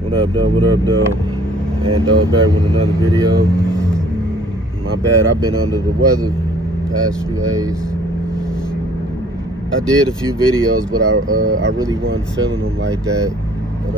What up, though? What up, though? And back with another video. My bad, I've been under the weather past few days. I did a few videos, but I really wasn't feeling them like that. But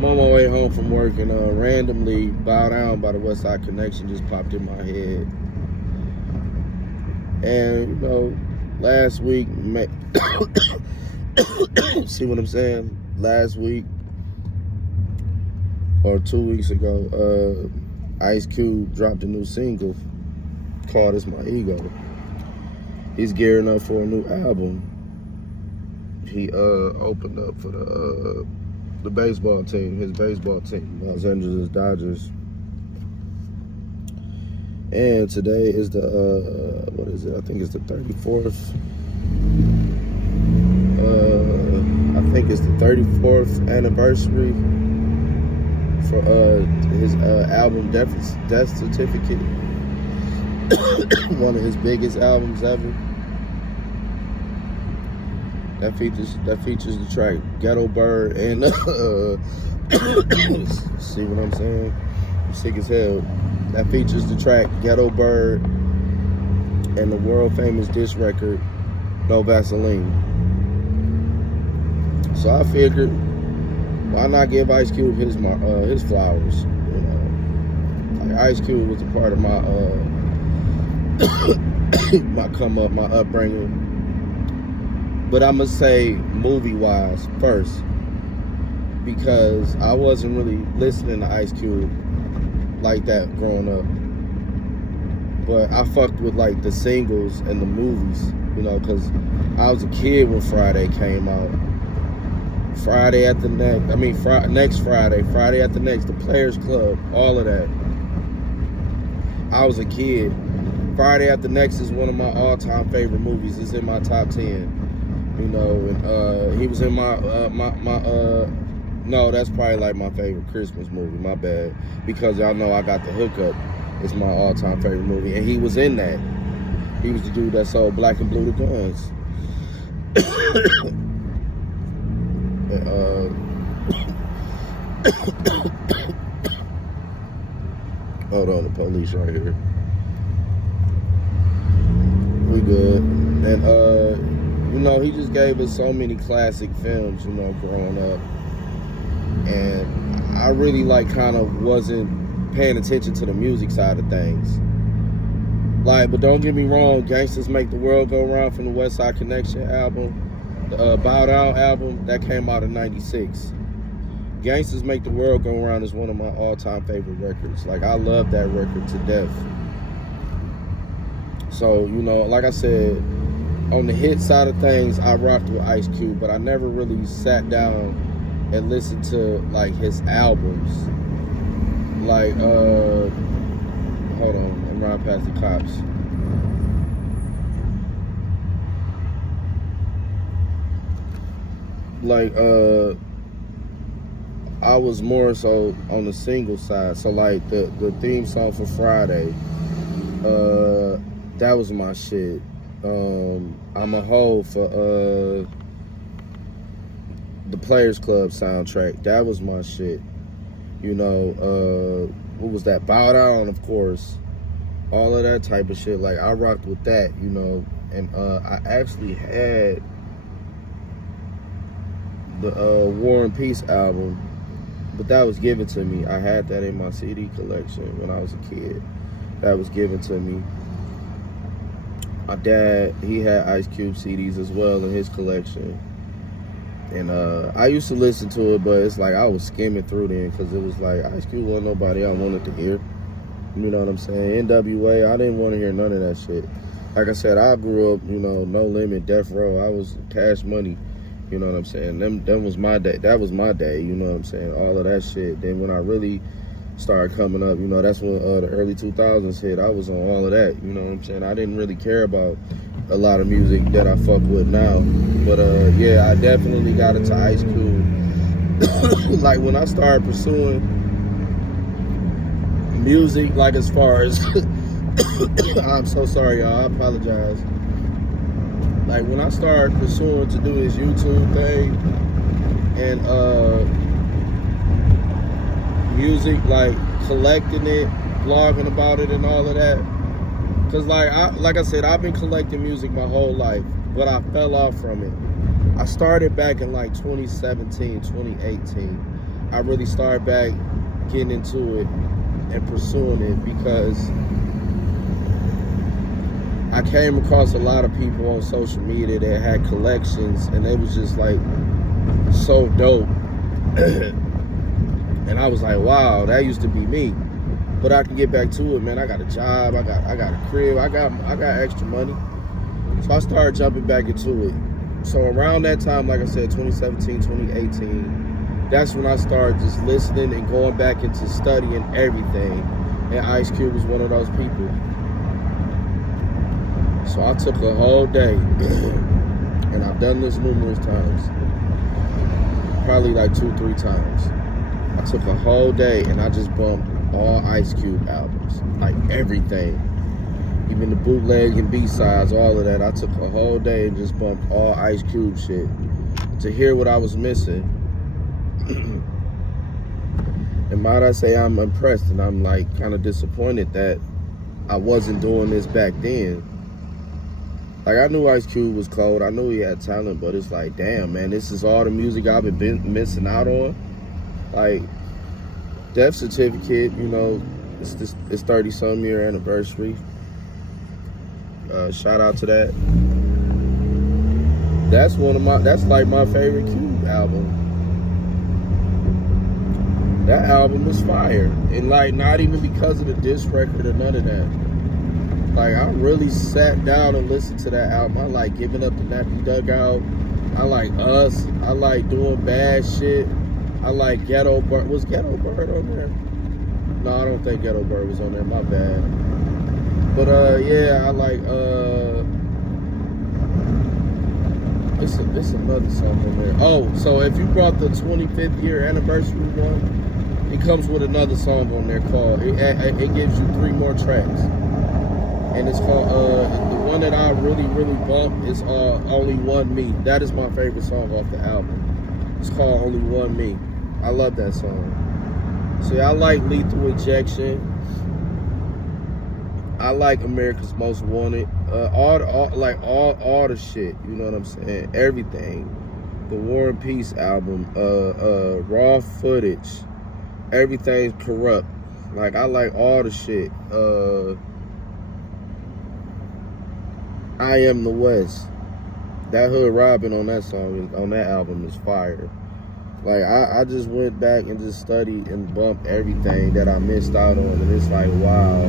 I'm on my way home from work, and randomly Bow Down by the Westside Connection just popped in my head. And last week, see what I'm saying? Last week or 2 weeks ago, Ice Cube dropped a new single called "It's My Ego." He's gearing up for a new album. He opened up for the baseball team, his baseball team, Los Angeles Dodgers. And today is the what is it? I think it's the 34th. I think it's the 34th anniversary for his album Death Certificate. One of his biggest albums ever. That features the track Ghetto Bird and see what I'm saying? I'm sick as hell. That features the track Ghetto Bird and the world famous diss record No Vaseline. So I figured, why not give Ice Cube his flowers? Like Ice Cube was a part of my my upbringing. But I must say, movie-wise first, because I wasn't really listening to Ice Cube like that growing up. But I fucked with like the singles and the movies, because I was a kid when Friday came out. Friday at the next Friday, Friday at the next, The Players Club, all of that. I was a kid. Friday at the Next is one of my all-time favorite movies. It's in my top 10. And he was in no, that's probably like my favorite Christmas movie, my bad. Because y'all know I Got the Hookup. It's my all-time favorite movie. And he was in that. He was the dude that sold Black and Blue the guns. Hold on, the police right here. We good. And he just gave us so many classic films, growing up. And I really kind of wasn't paying attention to the music side of things. But don't get me wrong, Gangsters Make the World Go Round from the Westside Connection album, the Bow Down album, that came out in '96. Gangsters Make the World Go Round is one of my all-time favorite records. I love that record to death. So, like I said, on the hit side of things, I rocked with Ice Cube, but I never really sat down and listened to, his albums. Hold on, I'm riding past the cops. I was more so on the single side. So the theme song for Friday, that was my shit. I'm a hoe for the Players Club soundtrack. That was my shit. What was that? Bow Down, of course. All of that type of shit. I rocked with that, and I actually had the War and Peace album, but that was given to me. I had that in my CD collection when I was a kid. That was given to me. My dad, he had Ice Cube CDs as well in his collection. And I used to listen to it, but it's I was skimming through them because it was Ice Cube wasn't nobody I wanted to hear. You know what I'm saying? NWA, I didn't want to hear none of that shit. Like I said, I grew up, No Limit, Death Row. I was Cash Money. You know what I'm saying? Them was my day. That was my day. You know what I'm saying? All of that shit. Then when I really started coming up, that's when the early 2000s hit. I was on all of that. You know what I'm saying? I didn't really care about a lot of music that I fuck with now. But yeah, I definitely got into Ice Cube. When I started pursuing music, as far as I'm so sorry, y'all. I apologize. When I started pursuing to do his YouTube thing, and music, like collecting it, blogging about it, and all of that. Cause like I said, I've been collecting music my whole life, but I fell off from it. I started back in like 2017, 2018. I really started back getting into it and pursuing it because I came across a lot of people on social media that had collections, and they was just like so dope. And I was like, wow, that used to be me. But I can get back to it, man. I got a job, I got a crib, I got extra money. So I started jumping back into it. So around that time, like I said, 2017, 2018, that's when I started just listening and going back into studying everything. And Ice Cube was one of those people. So I took a whole day, and I've done this numerous times, probably like 2-3 times. I took a whole day and I just bumped all Ice Cube albums, like everything, even the bootleg and B-sides, all of that. I took a whole day and just bumped all Ice Cube shit to hear what I was missing. And might I say, I'm impressed, and I'm like kind of disappointed that I wasn't doing this back then. Like, I knew Ice Cube was cold, I knew he had talent, but it's like, damn, man, this is all the music I've been missing out on. Like, Death Certificate, you know, it's 30-some year anniversary. Shout out to that. That's like my favorite Cube album. That album was fire. And like, not even because of the diss record or none of that. Like, I really sat down and listened to that album. I like Giving Up the Nappy Dugout. I like Us. I like Doing Bad Shit. I like Ghetto Bird. Was Ghetto Bird on there? No, I don't think Ghetto Bird was on there. My bad. But yeah, I like it's another song on there. Oh, so if you brought the 25th year anniversary one, it comes with another song on there called. It gives you 3 more tracks, and it's called the one that I really bump is Only One Me. That is my favorite song off the album. It's called Only One Me. I love that song. See, I like Lethal Injection. I like America's Most Wanted. All the shit. You know what I'm saying? Everything. The War and Peace album. Raw Footage. Everything's Corrupt. Like, I like all the shit. I Am the West. That Hood Robin on that song, on that album is fire. Like, I just went back and just studied and bumped everything that I missed out on, and it's like, wow.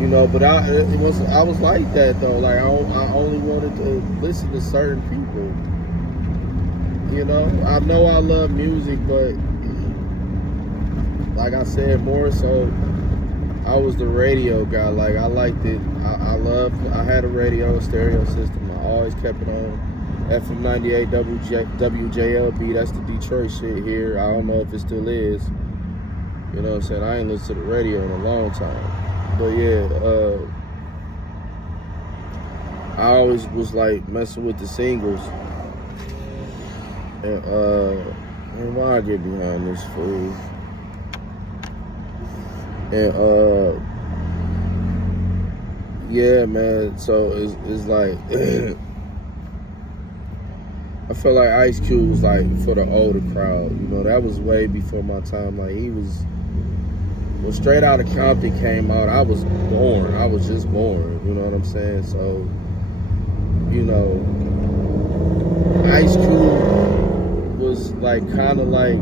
You know, but I was like that though. Like, I only wanted to listen to certain people. You know I love music, but like I said, more so, I was the radio guy. Like, I liked it. I had a radio, a stereo system. I always kept it on. FM 98 WJLB, that's the Detroit shit here. I don't know if it still is. You know what I'm saying? I ain't listened to the radio in a long time. But yeah, I always was like messing with the singles. And why I get behind this fool? And yeah, man, so it's like I feel like Ice Cube was like for the older crowd, you know. That was way before my time. Like, he was, when Straight Outta Compton came out, I was born. I was just born, you know what I'm saying? So, you know, Ice Cube was like kind of like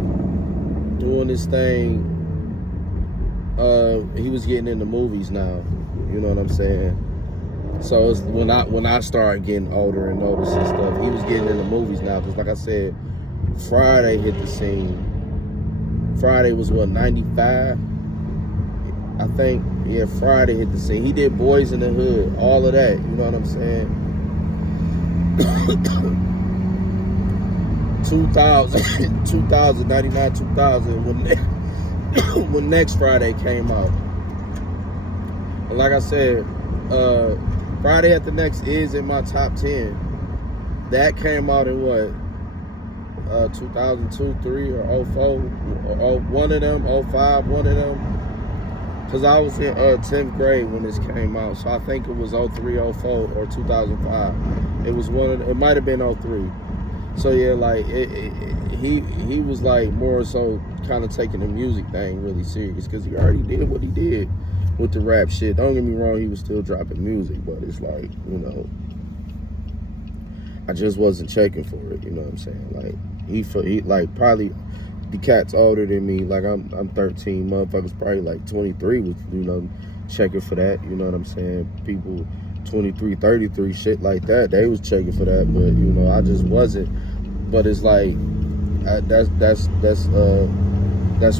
doing this thing. He was getting into movies now, you know what I'm saying? So it's when I started getting older and noticing stuff, he was getting into movies now. Because like I said, Friday hit the scene. Friday was what, 95? I think, yeah, Friday hit the scene. He did Boys in the Hood, all of that, you know what I'm saying? 2000, 99, 2000, when Next Friday came out. And like I said, Friday After Next is in my top 10. That came out in what? 2002, 3, or 04, or one of them, 05, one of them. Because I was in 10th grade when this came out, so I think it was 03, 04, or 2005. It was it might have been 03. So yeah, like he was like more so kind of taking the music thing really serious, because he already did what he did with the rap shit. Don't get me wrong, he was still dropping music, but it's like, you know, I just wasn't checking for it. You know what I'm saying? Like he like probably the cat's older than me. Like I'm 13. Motherfuckers probably like 23 was, you know, checking for that. You know what I'm saying? People 23, 33, shit like that, they was checking for that, but you know, I just wasn't. But it's like that's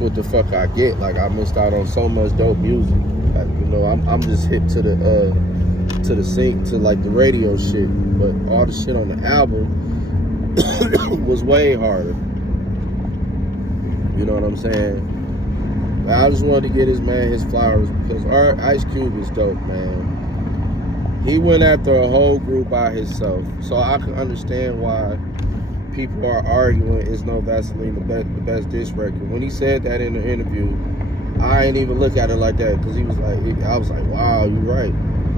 what the fuck I get. Like I missed out on so much dope music. Like, you know, I'm just hip to the sync, to like the radio shit, but all the shit on the album was way harder. You know what I'm saying? But I just wanted to get this man his flowers, because our Ice Cube is dope, man. He went after a whole group by himself, so I can understand why people are arguing is No Vaseline the best diss record. When he said that in the interview, I ain't even look at it like that, because he was like, I was like, wow, you're right.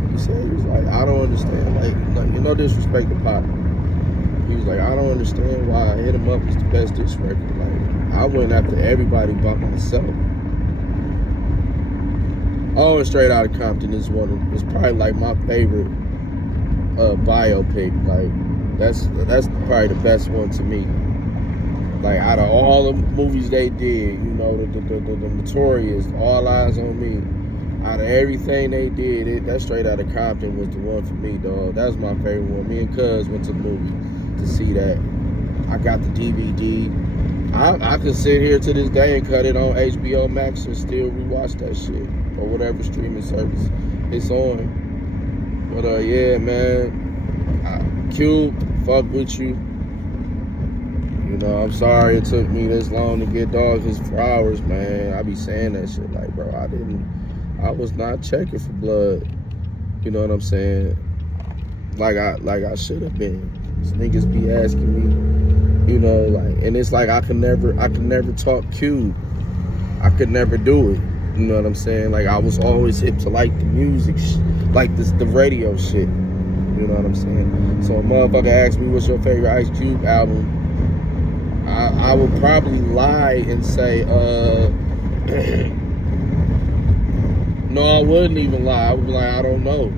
He was like, I don't understand, like you know, disrespect to Pop. He was like, I don't understand why Hit 'Em Up is the best diss record. Like, I went after everybody by myself. Oh, and Straight Outta Compton is probably like my favorite biopic. Like that's probably the best one to me. Like out of all the movies they did, you know, the Notorious, All Eyes on Me, out of everything they did, that Straight Outta Compton was the one for me, dog. That was my favorite one. Me and Cuz went to the movie to see that. I got the DVD. I could sit here to this day and cut it on HBO Max and still rewatch that shit, or whatever streaming service it's on. But yeah, man, Cube, fuck with you. You know, I'm sorry it took me this long to get dog his flowers, man. I be saying that shit like, bro, I was not checking for blood. You know what I'm saying? Like I should have been. These niggas be asking me, you know, like, and it's like I can never talk Cube. I could never do it. You know what I'm saying? Like I was always hip to like the music, like the radio shit. You know what I'm saying? So a motherfucker asked me, what's your favorite Ice Cube album? I would probably lie and say, no, I wouldn't even lie. I would be like, I don't know.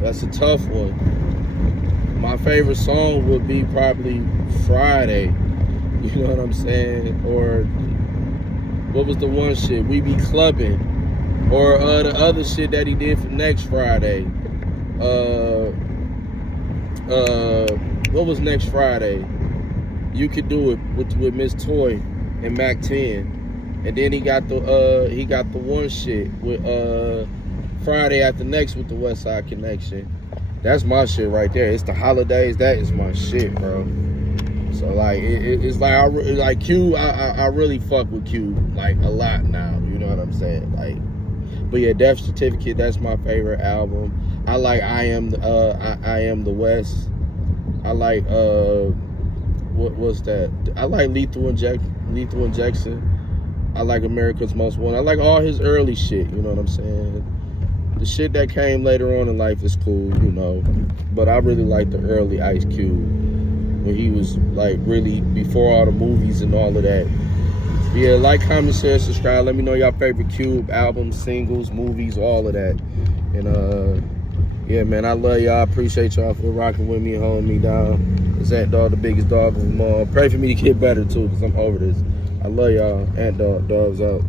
That's a tough one. My favorite song would be probably Friday. You know what I'm saying? Or what was the one shit? We Be Clubbing. Or the other shit that he did for Next Friday. What was Next Friday? You Could Do It with Miss Toy and Mac 10. And then he got the one shit with Friday After Next with the West Side Connection. That's my shit right there. It's the holidays. That is my shit, bro. So like it's like Q. I really fuck with Q like a lot now. You know what I'm saying? Like, but yeah, Death Certificate. That's my favorite album. I like I Am the West. I like what was that? I like Lethal Injection. I like America's Most Wanted. I like all his early shit. You know what I'm saying? The shit that came later on in life is cool, you know. But I really like the early Ice Cube, when he was like really before all the movies and all of that. Yeah, like, comment, share, subscribe. Let me know y'all favorite Cube albums, singles, movies, all of that. And yeah, man, I love y'all. I appreciate y'all for rocking with me and holding me down. It's Ant Dog, the biggest dog of them all. Pray for me to get better too, because I'm over this. I love y'all. Ant Dog, dogs out.